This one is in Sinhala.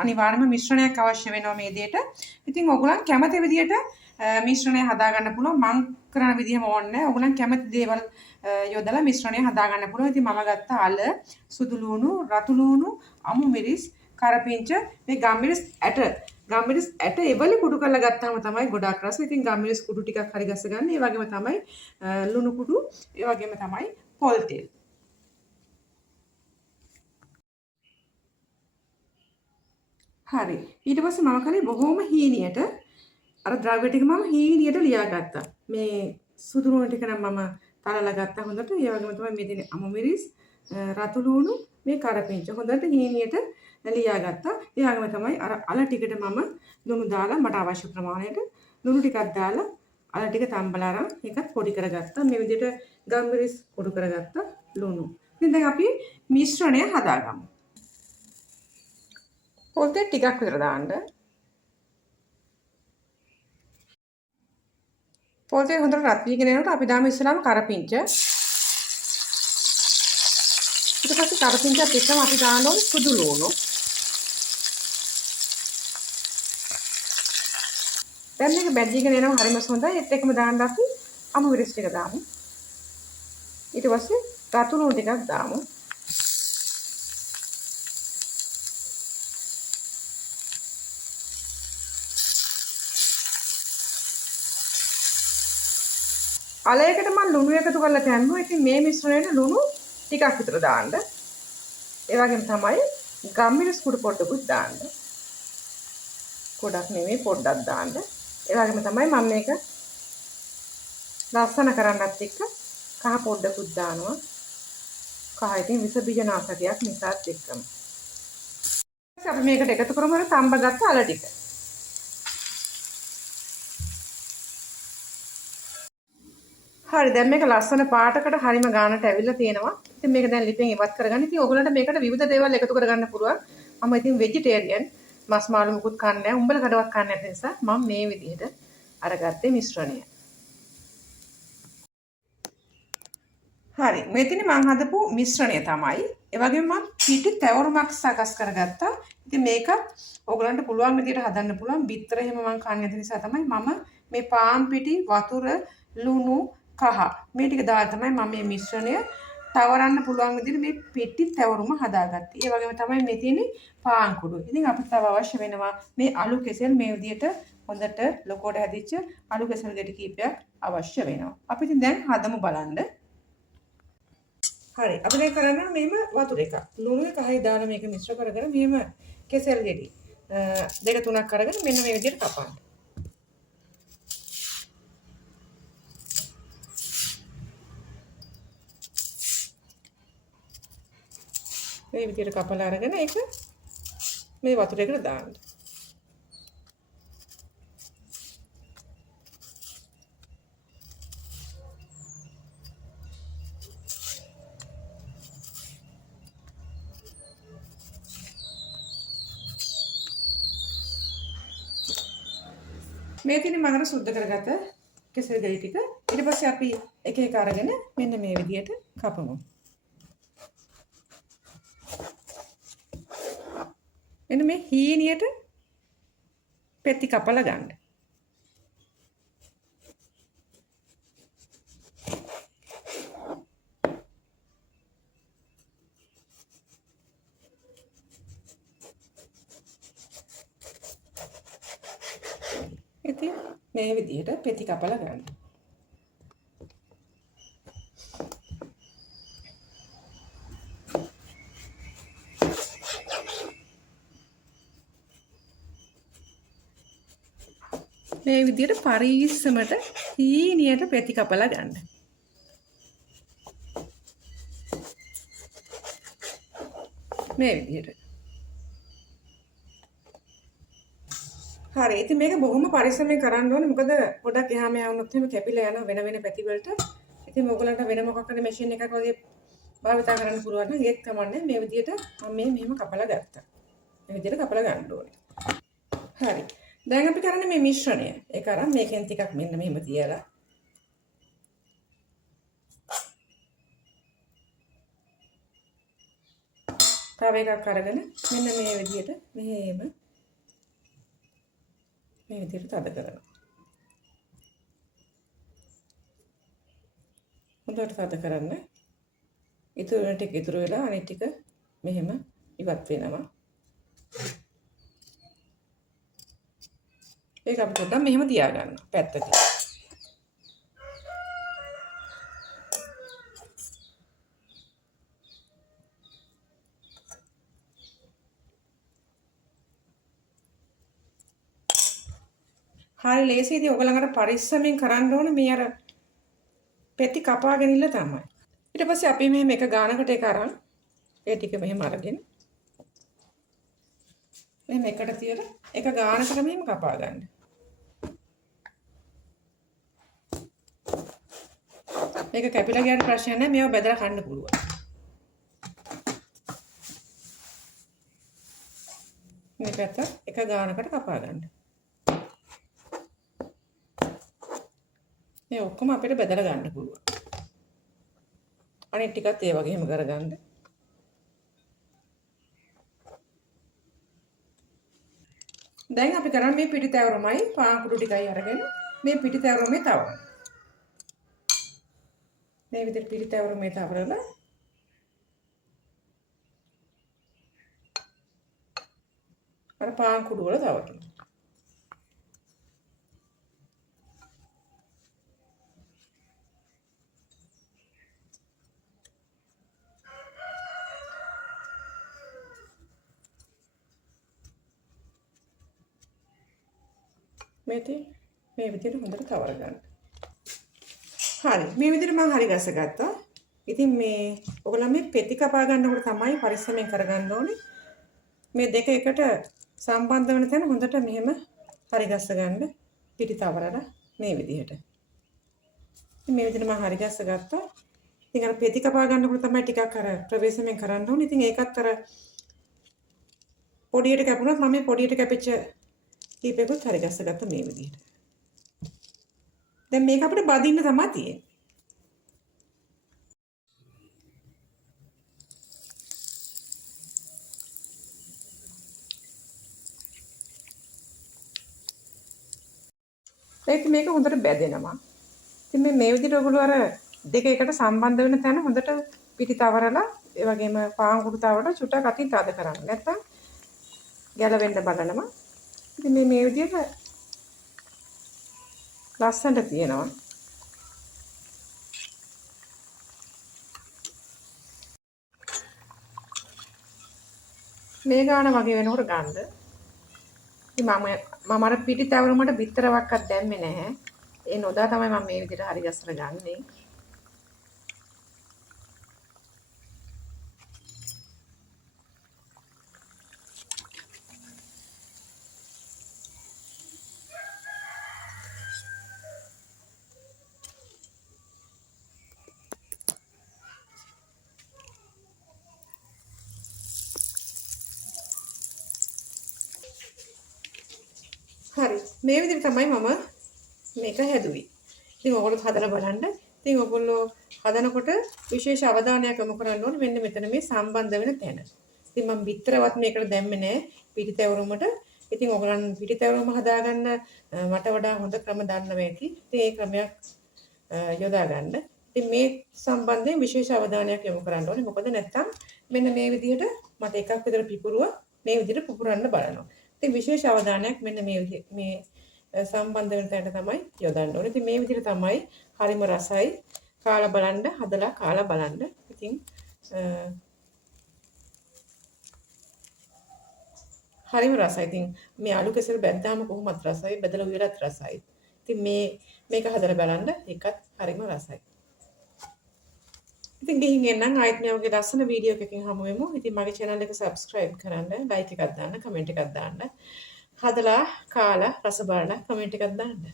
අනිවාර්යයෙන්ම මිශ්‍රණයක් අවශ්‍ය වෙනවා මේ දෙයට. ඉතින් ඔයගොල්ලන් කැමති විදියට මිශ්‍රණය හදා ගන්න පුළුවන්. මං කරන විදිහම ඕනේ නැහැ. ඔයගොල්ලන් කැමති දේවල් යොදලා මිශ්‍රණය හදා ගන්න පුළුවන්. ඉතින් මම ගත්ත අල, සුදු ලුණු, රතු ලුණු, අමු මිරිස්, කරපිංච, මේ ගම්මිරිස් ඇට. ගම්මිරිස් ඇට එවලි කුඩු කරලා ගත්තාම තමයි ගොඩාක් රස. ඉතින් ගම්මිරිස් කුඩු ටිකක් හරි ගස්ස ගන්න. ඒ වගේම තමයි ලුණු කුඩු, ඒ වගේම තමයි පොල් තෙල්. හරි. ඊට පස්සේ මම කලේ බොහොම හීනියට අර ද්‍රව්‍ය ටික මම හීනියට ලියාගත්තා. මේ සුදු ලුණු ටික නම් මම තලලා ගත්තා හොඳට. ඒ වගේම තමයි මේ දෙන්නේ අමු මිරිස්, රතු ලුණු, මේ කරපිංච හොඳට හීනියට ලියාගත්තා. ඒ වගේම තමයි අර අල ටිකට මම ලුණු දාලා මට අවශ්‍ය ප්‍රමාණයට ලුණු ටිකක් දාලා අල ටික තම්බලා අරන් ඒකත් පොඩි කරගත්තා. මේ විදිහට ගම්මිරිස් පොඩු කරගත්තා ලුණු. ඉතින් දැන් අපි මිශ්‍රණය හදාගමු. පොල් තෙල් ටිකක් විතර දාන්න. පොල් තෙල් හොඳට රත් වීගෙන යනකොට අපි දාමු ඉස්සෙල්ලාම කරපිංච. ඊට පස්සේ කරපිංචත් එක්කම අපි දාන්න ඕනේ සුදු ලුණු. දැන් මේක බැදීගෙන එනවා හරිම හොඳයි. ඒත් එක්කම දාන්න අපි අමු මිරිස් ටික දාමු. ඊට පස්සේ රතු ලුණු ටිකක් දාමු. අලයකට මම ලුණු එකතු කරලා තැම්බුවා. ඉතින් මේ මිශ්‍රණයට ලුණු ටිකක් විතර දාන්න. ඒ වගේම තමයි ගම්මිරිස් කුඩු පොඩ්ඩකුත් දාන්න. ගොඩක් නෙමෙයි පොඩ්ඩක් දාන්න. ඒ වගේම තමයි මම මේක ලස්සන කරන්නත් එක්ක කහ පොඩ්ඩකුත් දානවා. කහ ඉතින් විස බීජ නාශකයක් නිසාත් එක්කම. අපි මේකට එකතු කරමු අර තඹගත්ත අල ටික. හරි දැන් මේක ලස්සන පාටකට හරිම ගානට ඇවිල්ලා තියෙනවා. ඉතින් මේක දැන් ලිපෙන් ඉවත් කරගන්න. ඉතින් ඔයගොල්ලන්ට මේකට විවිධ දේවල් එකතු කරගන්න පුළුවන්. මම ඉතින් වෙජිටේරියන් මස් මාළු මුකුත් කන්නේ නැහැ. උඹල කඩවත් කන්නේ නැති නිසා මම මේ විදිහට අරගත්තේ මිශ්‍රණය. හරි මෙතන මම හදපු මිශ්‍රණය තමයි. ඒ වගේම මම පිටි තැවරුමක් සකස් කරගත්තා. ඉතින් මේක ඔයගොල්ලන්ට පුළුවන් විදිහට හදන්න පුළුවන්. බිත්තර එහෙම මම කන්නේ නැති නිසා තමයි මම මේ පාන් පිටි වතුර ලුණු කහ මේ ටික දාලා තමයි මම මේ මිශ්‍රණය තවරන්න පුළුවන් විදිහට මේ පිටි තැවරුම හදාගත්තේ. ඒ වගේම තමයි මේ තියෙන්නේ පාන් කුඩු. ඉතින් අපිට තව අවශ්‍ය වෙනවා මේ අලු කෙසෙල් මේ විදිහට හොඳට ලොකෝට හැදිච්ච අලු කෙසෙල් ගෙඩි කීපයක් අවශ්‍ය වෙනවා. අපි ඉතින් දැන් හදමු බලන්න. හරි අපි දැන් කරන්නේ මෙහෙම වතුර එකක්. ලුණු එකයි දාලා මේක මිශ්‍ර කරගෙන මෙහෙම කෙසෙල් ගෙඩි දෙක තුනක් අරගෙන මෙන්න මේ විදිහට කපන්න. මේ විදිහට කපලා අරගෙන ඒක මේ වතුරේකට දාන්න. මේ තියෙන මම සුද්ධ කරගත්ත කෙසෙල් ගෙඩි ටික ඊට පස්සේ අපි එක එක අරගෙන මෙන්න මේ විදිහට කපමු. මෙන්න මේ හීනියට පෙති කපලා ගන්න. ඉතින් මේ විදිහට පෙති කපලා ගන්න. මේ විදිහට පරිස්සමට හීනියට පෙති කපලා ගන්න. මේ විදිහට. හරි ඉතින් මේක බොහොම පරිස්සමෙන් කරන්න ඕනේ. මොකද පොඩක් එහා මෙහා වුණොත් එහෙම කැපිලා යනවා වෙන වෙන පැති වලට. ඉතින් ඔයගලන්ට වෙන මොකක් හරි මැෂින් එකක් වගේ භාවිත කරන්න පුළුවන් නම් ඒත් කමන්නේ. මේ විදිහට මම මෙහෙම කපලා ගත්තා. මේ විදිහට කපලා ගන්න ඕනේ. හරි. දැන් අපි කරන්නේ මේ මිශ්‍රණය. ඒක අරන් මේකෙන් ටිකක් මෙන්න මෙහෙම තියලා තව තව එකක් අරගෙන මෙන්න මේ විදිහට මෙහෙම මේ විදිහට තද කරනවා. හොඳට තද කරන්න. ඉතුරු ටික ඉතුරු වෙලා අනිත් ටික මෙහෙම ඉවත් වෙනවා. ඒක අපි පොඩ්ඩක් මෙහෙම තියාගන්න පැත්තක. හරි ලේසි. ඉතින් ඔයගලන්ට පරිස්සමෙන් කරන්න ඕනේ මේ අර පෙති කපාගෙන ඉන්න තමයි. ඊට පස්සේ අපි මෙහෙම එක ගානකට එක අරන් ඒ ටික මෙහෙම අරගෙන මෙහෙම එකට තියලා එක ගානකට මෙහෙම කපා ගන්න. මේක කැපිලා ගියාට ප්‍රශ්නයක් නැහැ. මේව බෙදලා කන්න පුළුවන්. මේ පැත්ත එක ගානකට කපා ගන්න. මේ ඔක්කොම අපිට බෙදලා ගන්න පුළුවන්. අනිත් ටිකත් ඒ වගේම කරගන්න. දැන් අපි කරන්නේ මේ පිටි තැවරමයි පාන් කුඩු ටිකයි අරගෙන මේ පිටි තැවරමේ තවරන. මේ විදිහට පිටි තැවරමේ තවරලා අර පාන් කුඩු වල තවරනවා. මේ විදිහට හොඳට තවර ගන්න. හරි. මේ විදිහට මම හරි ගස ගත්තා. ඉතින් මේ ඔයගොල්ලෝ මේ පෙති කපා ගන්නකොට තමයි පරිස්සමෙන් කරගන්න ඕනේ. මේ දෙක එකට සම්බන්ධ වෙන තැන හොඳට මෙහෙම හරි ගස ගන්න. පිටි තවරලා මේ විදිහට. ඉතින් මේ විදිහට මම හරි ගස ගත්තා. ඉතින් අර පෙති කපා ගන්නකොට තමයි ටිකක් අර ප්‍රවේශමෙන් කරන්න ඕනේ. ඉතින් ඒකත් අර පොඩියට කැපුණොත් මම මේ පොඩියට කැපිච්ච කීපෙකුත් හරි ගස්ස ගත්ත මේ විදිහට. දැන් මේක අපිට බදින්න තමයි තියෙන්නේ. මේක හොඳට බැදෙනවා. ඉතින් මේ විදිහට ඔයගොල්ලෝ අර දෙක එකට සම්බන්ධ වෙන තැන හොඳට පිටි තවරලා ඒ වගේම පාන් කුඩු තවරලා චුට්ටක් අතින් තද කරන්න. නැත්තම් ගැලවෙන්න බලනවා. ඉතින් මේ විදිහට ලස්සනට තියෙනවා. මේ ගාන වගේ වෙනකොට ගන්න. ඉතින් මම අර පිටි තවරමට බිත්තරවක්වත් දැම්මේ නැහැ. ඒ නොදා තමයි මම මේ විදිහට හරි ගස්සලා ගන්නෙ. හරි. මේ විදිහට තමයි මම මේක හැදුවේ. ඉතින් ඔයගොල්ලෝ හදලා බලන්න. ඉතින් ඔයගොල්ලෝ හදනකොට විශේෂ අවධානයක් යොමු කරන්න ඕනේ මෙන්න මෙතන මේ සම්බන්ධ වෙන තැන. ඉතින් මම බිත්තරවත් මේකට දැම්මේ නැහැ පිටිතැවරුමට. ඉතින් ඔයගොල්ලන් පිටිතැවරුම හදාගන්න මට වඩා හොඳ ක්‍රම දන්නවා ඇති. ඉතින් ඒ ක්‍රමයක් යොදා ගන්න. ඉතින් මේ සම්බන්ධයෙන් විශේෂ අවධානයක් යොමු කරන්න ඕනේ. මොකද නැත්තම් මෙන්න මේ විදිහට මට එකක් විතර පිපුරුව මේ විදිහට පුපුරන්න බලනවා. ඉතින් විශේෂ අවධානයක් මෙන්න මේ සම්බන්ධ වෙන තැනට තමයි යොදන්න ඕනේ. ඉතින් මේ විදිහට තමයි හරිම රසයි. කාලා බලන්න, හදලා කාලා බලන්න. ඉතින් හරිම රසයි. ඉතින් මේ ආලු කෙසෙල් බැද්දාම කොහොමත් රසයි, බෙදලා උයලත් රසයි. ඉතින් මේක හදලා බලන්න ඒකත් හරිම රසයි. ඉතින් ගිහින් එන්නම් ආයෙත් මේ වගේ ලස්සන වීඩියෝ එකකින් හමු වෙමු. ඉතින් මගේ channel එක subscribe කරන්න, like එකක් දාන්න, comment එකක් දාන්න. හදලා කාලා රස බලලා comment එකක් දාන්න.